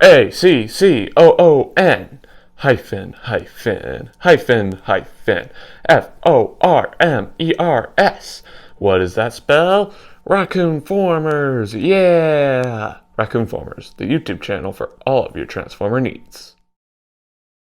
Raccoon hyphen hyphen hyphen hyphen Formers. What does that spell? Raccoon-Formers, yeah! Raccoon-Formers, the YouTube channel for all of your Transformer needs.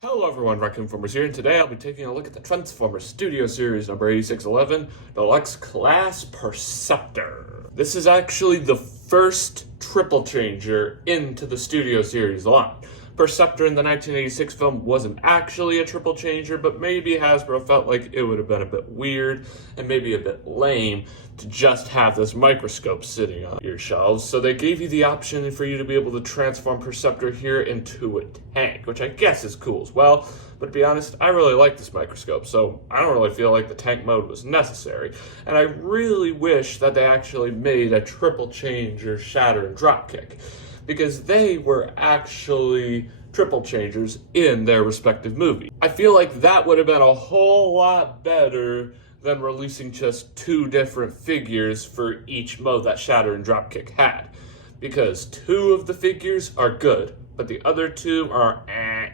Hello everyone, Raccoon-Formers here, and today I'll be taking a look at the Transformers Studio Series number 8611, Deluxe Class Preceptor. This is actually the first triple changer into the Studio Series line. Preceptor in the 1986 film wasn't actually a triple changer, but maybe Hasbro felt like it would have been a bit weird and maybe a bit lame to just have this microscope sitting on your shelves. So they gave you the option for you to be able to transform Preceptor here into a tank, which I guess is cool as well. But to be honest, I really like this microscope, so I don't really feel like the tank mode was necessary. And I really wish that they actually made a triple changer shatter and dropkick, because they were actually triple changers in their respective movie. I feel like that would have been a whole lot better than releasing just two different figures for each mode that Shatter and Dropkick had. Because two of the figures are good, but the other two are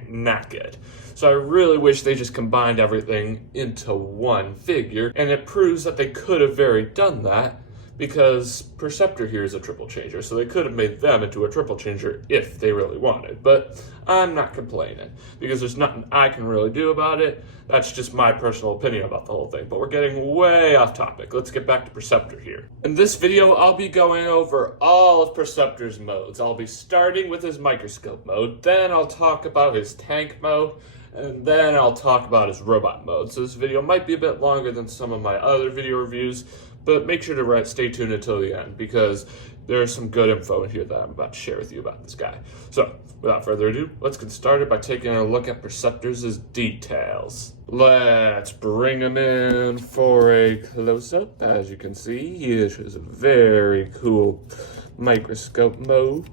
not good. So I really wish they just combined everything into one figure, and it proves that they could have very done that, because Preceptor here is a triple changer, so they could have made them into a triple changer if they really wanted. But I'm not complaining, because there's nothing I can really do about it. That's just my personal opinion about the whole thing. But we're getting way off topic. Let's get back to Preceptor here. In this video, I'll be going over all of Preceptor's modes. I'll be starting with his microscope mode, then I'll talk about his tank mode, and then I'll talk about his robot mode. So this video might be a bit longer than some of my other video reviews, but make sure to stay tuned until the end, because there's some good info in here that I'm about to share with you about this guy. So, without further ado, let's get started by taking a look at Preceptor's details. Let's bring him in for a close-up. As you can see, he is a very cool microscope mode.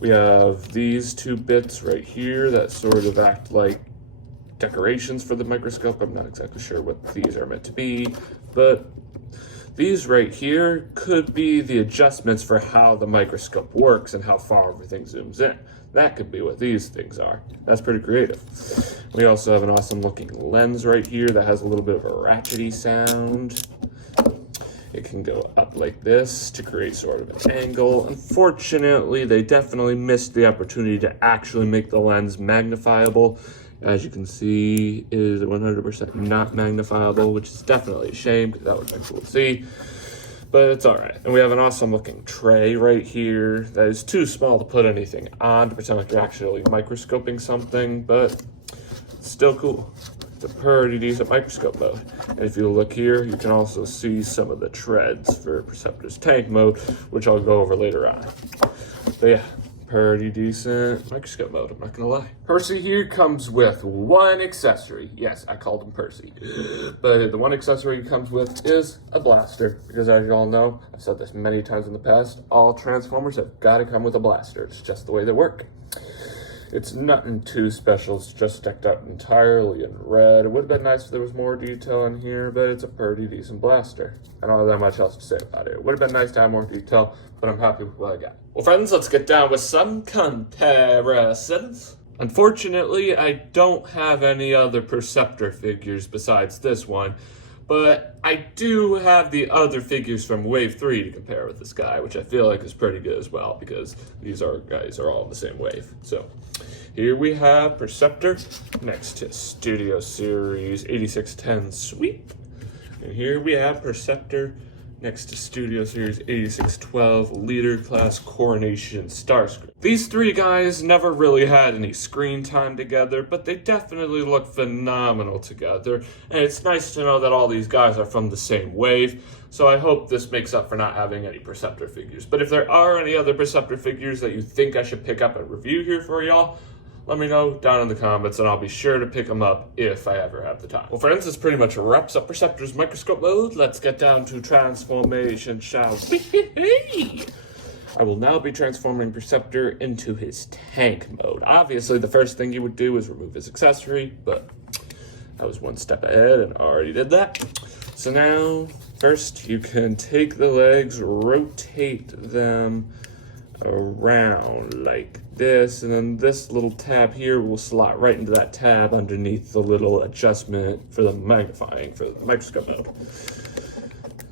We have these two bits right here that sort of act like decorations for the microscope. I'm not exactly sure what these are meant to be, but these right here could be the adjustments for how the microscope works and how far everything zooms in. That could be what these things are. That's pretty creative. We also have an awesome looking lens right here that has a little bit of a ratchety sound. It can go up like this to create sort of an angle. Unfortunately, they definitely missed the opportunity to actually make the lens magnifiable. As you can see, it is 100% not magnifiable, which is definitely a shame, because that would have been cool to see. But it's alright. And we have an awesome looking tray right here that is too small to put anything on to pretend like you're actually microscoping something, but it's still cool. It's a pretty decent microscope mode. And if you look here, you can also see some of the treads for Preceptor's tank mode, which I'll go over later on. But yeah, pretty decent microscope mode, I'm not gonna lie. Percy here comes with one accessory. Yes, I called him Percy. But the one accessory he comes with is a blaster. Because as you all know, I've said this many times in the past, all Transformers have gotta come with a blaster. It's just the way they work. It's nothing too special, it's just decked out entirely in red. It would have been nice if there was more detail in here, but it's a pretty decent blaster. I don't have that much else to say about it. It would have been nice to have more detail, but I'm happy with what I got. Well friends, let's get down with some comparisons. Unfortunately, I don't have any other Preceptor figures besides this one, but I do have the other figures from Wave 3 to compare with this guy, which I feel like is pretty good as well, because these guys are all in the same wave. So, here we have Preceptor next to Studio Series 8610 Sweep. And here we have Preceptor next to Studio Series 8612 Leader Class Coronation Starscream. These three guys never really had any screen time together, but they definitely look phenomenal together. And it's nice to know that all these guys are from the same wave, so I hope this makes up for not having any Preceptor figures. But if there are any other Preceptor figures that you think I should pick up and review here for y'all, let me know down in the comments, and I'll be sure to pick them up if I ever have the time. Well, friends, this pretty much wraps up Preceptor's microscope mode. Let's get down to transformation, shall we? I will now be transforming Preceptor into his tank mode. Obviously, the first thing you would do is remove his accessory, but I was one step ahead and already did that. So now, first, you can take the legs, rotate them around like this, and then this little tab here will slot right into that tab underneath the little adjustment for the magnifying for the microscope mode.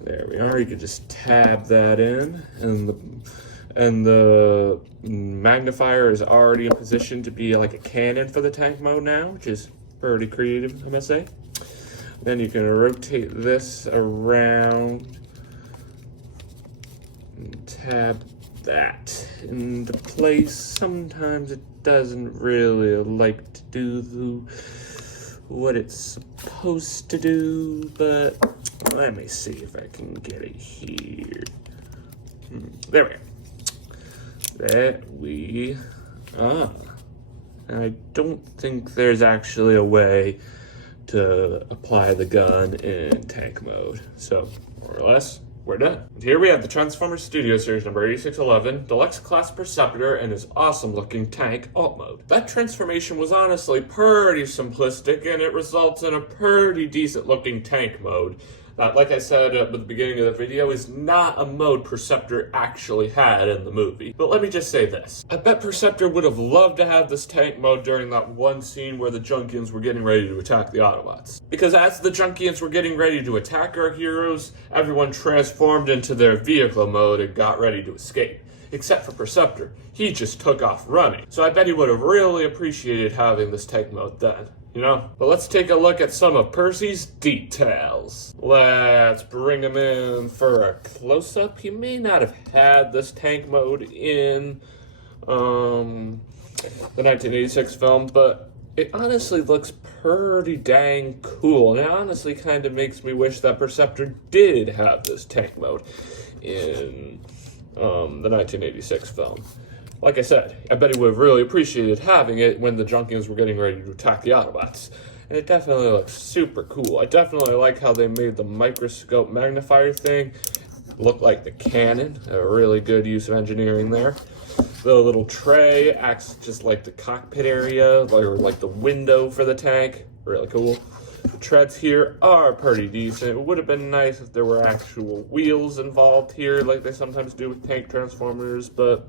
There we are. You can just tab that in, and the magnifier is already in position to be like a cannon for the tank mode now, which is pretty creative, I must say. Then you can rotate this around and tab that into place. Sometimes it doesn't really like to do what it's supposed to do, but let me see if I can get it here. There we go. That we are. And I don't think there's actually a way to apply the gun in tank mode. So, more or less, we're done. And here we have the Transformers Studio Series number 8611, Deluxe Class Preceptor, and his awesome looking tank alt mode. That transformation was honestly pretty simplistic, and it results in a pretty decent looking tank mode. That, like I said at the beginning of the video, is not a mode Preceptor actually had in the movie. But let me just say this. I bet Preceptor would have loved to have this tank mode during that one scene where the Junkians were getting ready to attack the Autobots. Because as the Junkians were getting ready to attack our heroes, everyone transformed into their vehicle mode and got ready to escape. Except for Preceptor. He just took off running. So I bet he would have really appreciated having this tank mode then. You know? But let's take a look at some of Percy's details. Let's bring him in for a close-up. He may not have had this tank mode in the 1986 film, but it honestly looks pretty dang cool. And it honestly kind of makes me wish that Preceptor did have this tank mode in the 1986 film. Like I said, I bet he would have really appreciated having it when the Junkians were getting ready to attack the Autobots. And it definitely looks super cool. I definitely like how they made the microscope magnifier thing look like the cannon. A really good use of engineering there. The little tray acts just like the cockpit area, or like the window for the tank. Really cool. The treads here are pretty decent. It would have been nice if there were actual wheels involved here, like they sometimes do with tank Transformers, but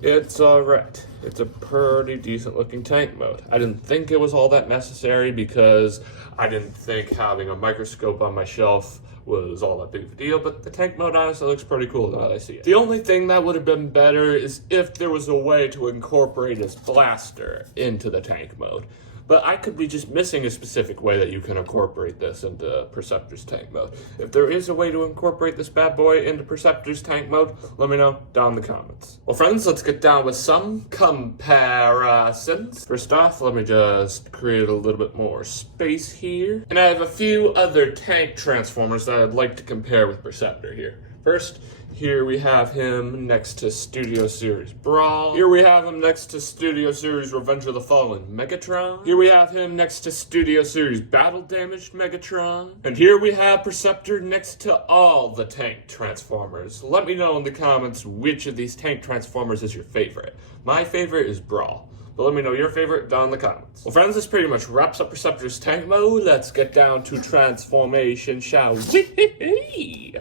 it's alright. It's a pretty decent looking tank mode. I didn't think it was all that necessary because I didn't think having a microscope on my shelf was all that big of a deal, but the tank mode honestly looks pretty cool now that I see it. The only thing that would have been better is if there was a way to incorporate his blaster into the tank mode. But I could be just missing a specific way that you can incorporate this into Preceptor's tank mode. If there is a way to incorporate this bad boy into Preceptor's tank mode, let me know down in the comments. Well, friends, let's get down with some comparisons. First off, let me just create a little bit more space here. And I have a few other tank Transformers that I'd like to compare with Preceptor here. First, here we have him next to Studio Series Brawl. Here we have him next to Studio Series Revenge of the Fallen Megatron. Here we have him next to Studio Series Battle Damaged Megatron. And here we have Preceptor next to all the tank Transformers. Let me know in the comments which of these tank Transformers is your favorite. My favorite is Brawl. But let me know your favorite down in the comments. Well, friends, this pretty much wraps up Preceptor's tank mode. Let's get down to transformation, shall we?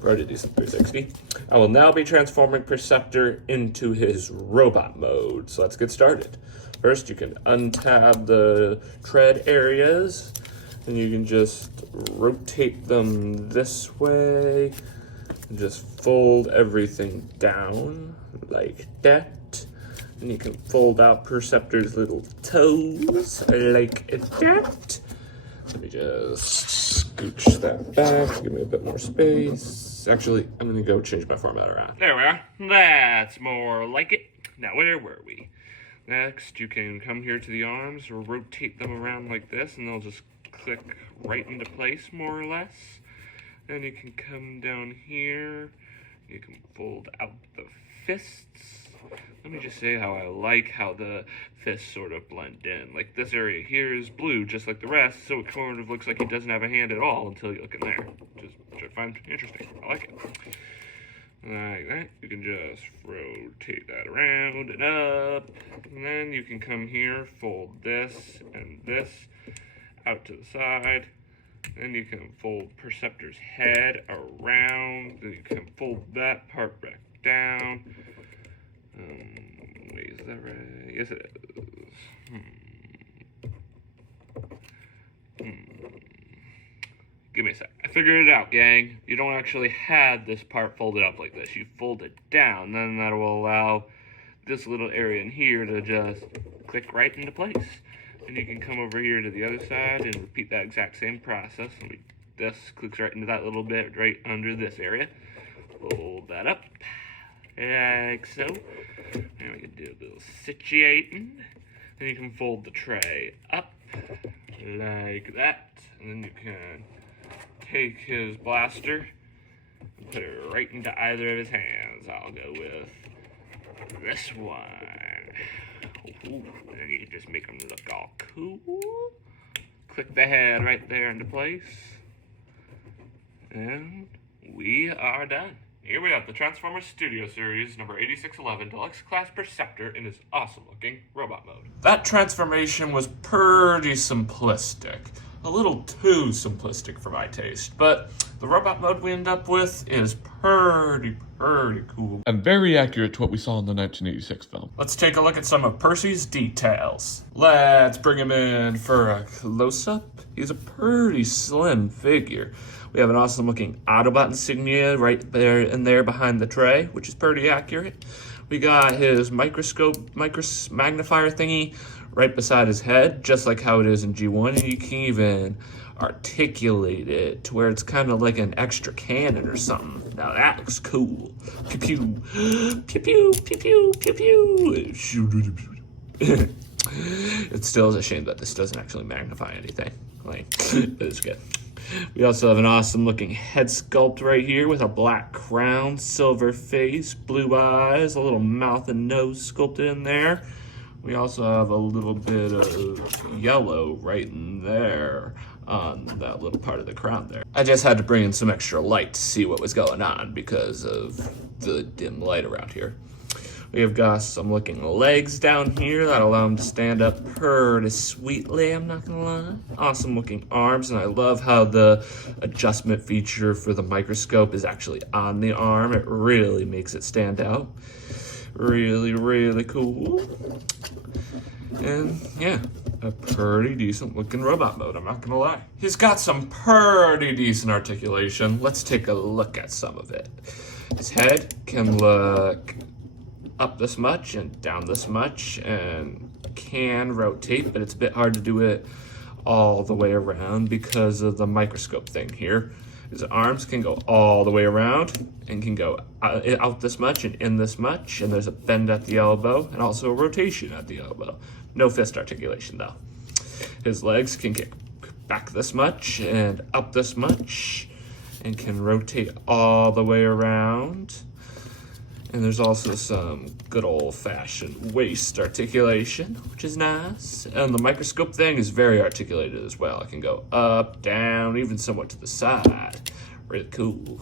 Pretty decent 360. I will now be transforming Preceptor into his robot mode. So let's get started. First, you can untab the tread areas, and you can just rotate them this way, and just fold everything down like that. And you can fold out Preceptor's little toes like that. Let me just scooch that back, give me a bit more space. Actually, I'm gonna go change my format around. There we are. That's more like it. Now, where were we? Next, you can come here to the arms, or rotate them around like this, and they'll just click right into place, more or less. Then you can come down here. You can fold out the fists. Let me just say how I like how the fists sort of blend in. Like this area here is blue, just like the rest, so it kind of looks like he doesn't have a hand at all until you look in there, which I find interesting. I like it. Like that. You can just rotate that around and up. And then you can come here, fold this and this out to the side. Then you can fold Preceptor's head around. Then you can fold that part back down. Wait, is that right? Yes, it is. Give me a sec. I figured it out, gang. You don't actually have this part folded up like this. You fold it down, then that will allow this little area in here to just click right into place. And you can come over here to the other side and repeat that exact same process. This clicks right into that little bit right under this area. Fold that up, like so. And we can do a little situating. Then you can fold the tray up, like that. And then you can take his blaster and put it right into either of his hands. I'll go with this one. Ooh, and then you can just make them look all cool. Click the head right there into place. And we are done. Here we have the Transformers Studio Series number 8611 Deluxe Class Preceptor in his awesome looking robot mode. That transformation was pretty simplistic. A little too simplistic for my taste, but the robot mode we end up with is pretty cool. And very accurate to what we saw in the 1986 film. Let's take a look at some of Percy's details. Let's bring him in for a close-up. He's a pretty slim figure. We have an awesome looking Autobot insignia right there and there behind the tray, which is pretty accurate. We got his microscope, magnifier thingy right beside his head, just like how it is in G1, and you can even articulate it to where it's kind of like an extra cannon or something. Now that looks cool. Pew pew, pew pew, pew pew, pew pew. It still is a shame that this doesn't actually magnify anything. Like, it's good. We also have an awesome looking head sculpt right here with a black crown, silver face, blue eyes, a little mouth and nose sculpted in there. We also have a little bit of yellow right in there on that little part of the crown there. I just had to bring in some extra light to see what was going on because of the dim light around here. We have got some looking legs down here that allow him to stand up pretty sweetly, I'm not gonna lie. Awesome looking arms, and I love how the adjustment feature for the microscope is actually on the arm. It really makes it stand out. Really cool. And yeah, a pretty decent looking robot mode, I'm not gonna lie. He's got some pretty decent articulation. Let's take a look at some of it. His head can look up this much and down this much and can rotate, but it's a bit hard to do it all the way around because of the microscope thing here. His arms can go all the way around and can go out this much and in this much, and there's a bend at the elbow and also a rotation at the elbow. No fist articulation though. His legs can get back this much and up this much and can rotate all the way around. And there's also some good old-fashioned waist articulation, which is nice. And the microscope thing is very articulated as well. It can go up, down, even somewhat to the side. Really cool.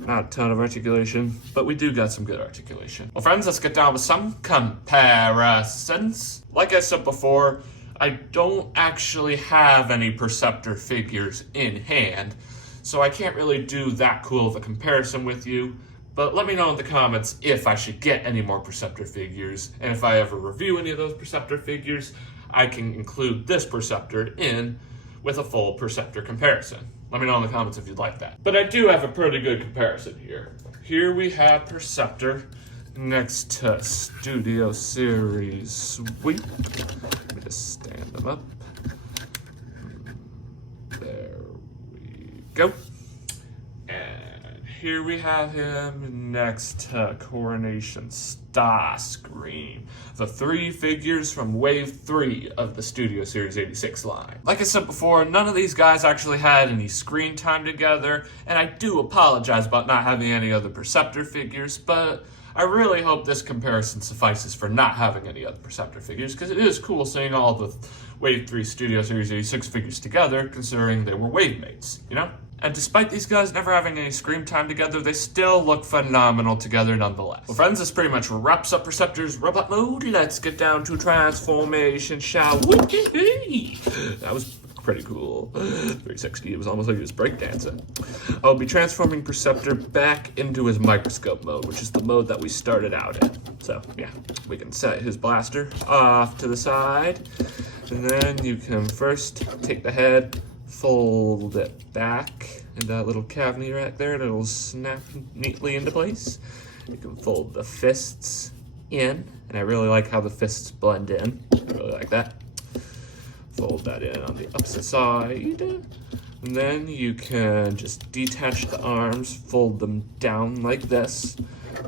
Not a ton of articulation, but we do got some good articulation. Well, friends, let's get down with some comparisons. Like I said before, I don't actually have any Preceptor figures in hand, so I can't really do that cool of a comparison with you. But let me know in the comments if I should get any more Preceptor figures, and if I ever review any of those Preceptor figures, I can include this Preceptor in with a full Preceptor comparison. Let me know in the comments if you'd like that. But I do have a pretty good comparison here. Here we have Preceptor next to Studio Series Sweep. Let me just stand them up. There we go. Here we have him next to Coronation Starscream, the three figures from Wave 3 of the Studio Series 86 line. Like I said before, none of these guys actually had any screen time together, and I do apologize about not having any other Preceptor figures, but I really hope this comparison suffices for not having any other Preceptor figures, because it is cool seeing all the Wave 3 Studio Series 86 figures together, considering they were Wave mates, you know? And despite these guys never having any screen time together, they still look phenomenal together nonetheless. Well, friends, this pretty much wraps up Preceptor's robot mode. Let's get down to transformation, shall we? That was pretty cool. 360, it was almost like he was breakdancing. I'll be transforming Preceptor back into his microscope mode, which is the mode that we started out in. So yeah, we can set his blaster off to the side, and then you can first take the head, fold it back in that little cavity right there, and it'll snap neatly into place. You can fold the fists in, and I really like how the fists blend in. I really like that. Fold that in on the opposite side. And then you can just detach the arms, fold them down like this.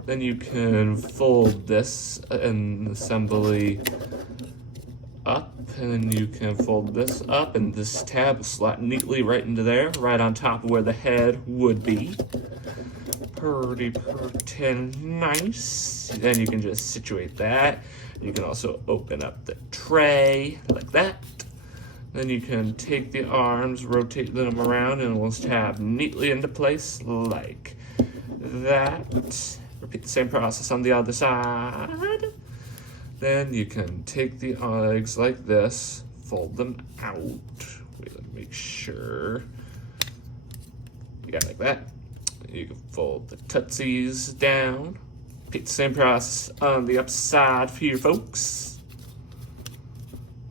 Then you can fold this in assembly up, and then you can fold this up, and this tab will slot neatly right into there, right on top of where the head would be. Pretty nice. Then you can just situate that. You can also open up the tray like that. Then you can take the arms, rotate them around, and it will tab neatly into place like that. Repeat the same process on the other side. Then you can take the legs like this, fold them out. Wait, let me make sure. You got it like that. You can fold the tootsies down. Repeat the same process on the upside for you folks.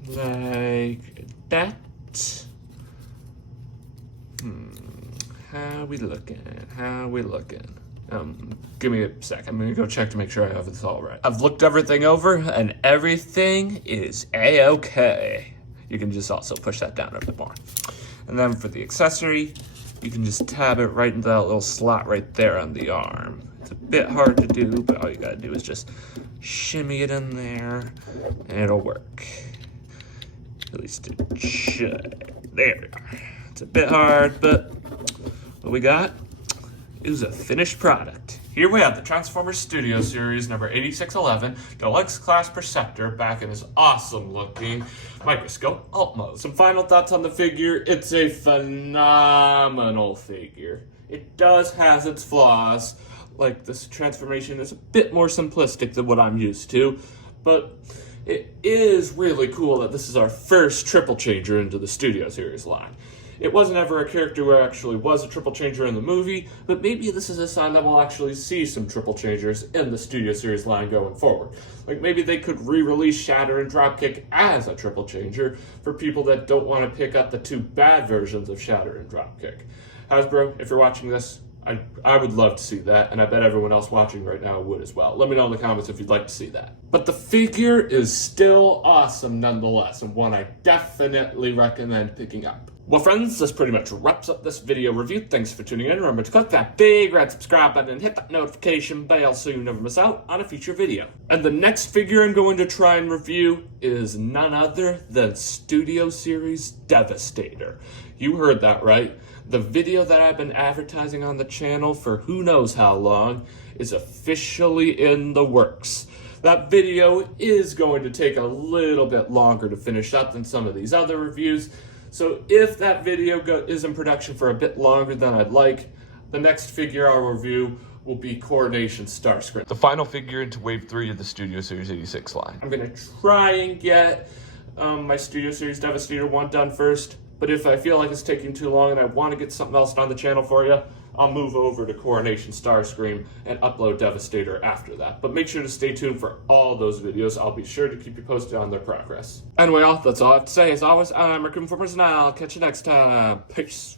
Like that. How we looking? Give me a sec. I'm gonna go check to make sure I have this all right. I've looked everything over, and everything is A-okay. You can just also push that down a bit more. And then for the accessory, you can just tab it right into that little slot right there on the arm. It's a bit hard to do, but all you gotta do is just shimmy it in there, and it'll work. At least it should. There we are. It's a bit hard, but what we got is a finished product. Here we have the Transformers Studio Series number 8611 Deluxe Class Preceptor back in this awesome looking microscope alt mode. Some final thoughts on the figure. It's a phenomenal figure. It does has its flaws, like this transformation is a bit more simplistic than what I'm used to, but it is really cool that this is our first triple changer into the Studio Series line. It wasn't ever a character who actually was a triple changer in the movie, but maybe this is a sign that we'll actually see some triple changers in the Studio Series line going forward. Like maybe they could re-release Shatter and Dropkick as a triple changer for people that don't want to pick up the two bad versions of Shatter and Dropkick. Hasbro, if you're watching this, I would love to see that, and I bet everyone else watching right now would as well. Let me know in the comments if you'd like to see that. But the figure is still awesome nonetheless, and one I definitely recommend picking up. Well friends, this pretty much wraps up this video review. Thanks for tuning in. Remember to click that big red subscribe button and hit that notification bell so you never miss out on a future video. And the next figure I'm going to try and review is none other than Studio Series Devastator. You heard that right. The video that I've been advertising on the channel for who knows how long is officially in the works. That video is going to take a little bit longer to finish up than some of these other reviews. So if that video is in production for a bit longer than I'd like, the next figure I'll review will be Coronation Starscream, the final figure into Wave 3 of the Studio Series 86 line. I'm going to try and get my Studio Series Devastator one done first, but if I feel like it's taking too long and I want to get something else on the channel for you, I'll move over to Coronation Starscream and upload Devastator after that. But make sure to stay tuned for all those videos. I'll be sure to keep you posted on their progress. Anyway, that's all I have to say. As always, I'm Raccoon-Formers, and I'll catch you next time. Peace.